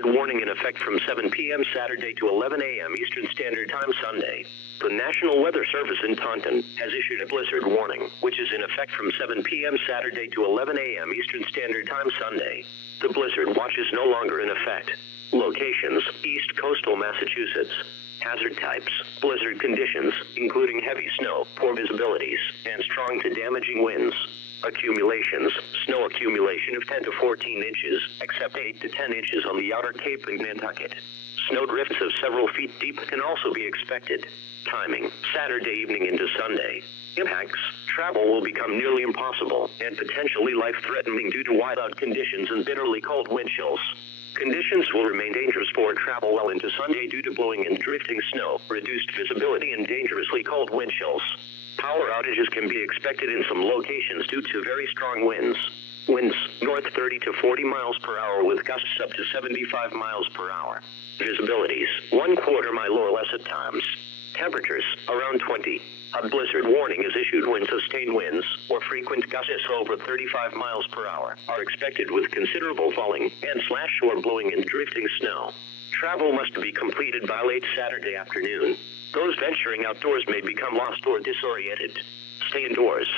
blizzard warning in effect from 7 p.m. Saturday to 11 a.m. Eastern Standard Time Sunday. The National Weather Service in Taunton has issued a blizzard warning, which is in effect from 7 p.m. Saturday to 11 a.m. Eastern Standard Time Sunday. The blizzard watch is no longer in effect. Locations: East Coastal Massachusetts. Hazard types: blizzard conditions, including heavy snow, poor visibilities, and strong to damaging winds. Accumulations: snow accumulation of 10 to 14 inches, except 8 to 10 inches on the outer Cape and Nantucket. Snow drifts of several feet deep can also be expected. Timing: Saturday evening into Sunday. Impacts: travel will become nearly impossible and potentially life-threatening due to whiteout conditions and bitterly cold wind chills. Conditions will remain dangerous for travel well into Sunday due to blowing and drifting snow, reduced visibility, and dangerously cold wind chills. Power outages can be expected in some locations due to very strong winds. Winds north 30 to 40 miles per hour with gusts up to 75 miles per hour. Visibilities 1/4 mile or less at times. Temperatures around 20. A blizzard warning is issued when sustained winds or frequent gusts over 35 miles per hour are expected with considerable falling and slash or blowing and drifting snow. Travel must be completed by late Saturday afternoon. Those venturing outdoors may become lost or disoriented. Stay indoors.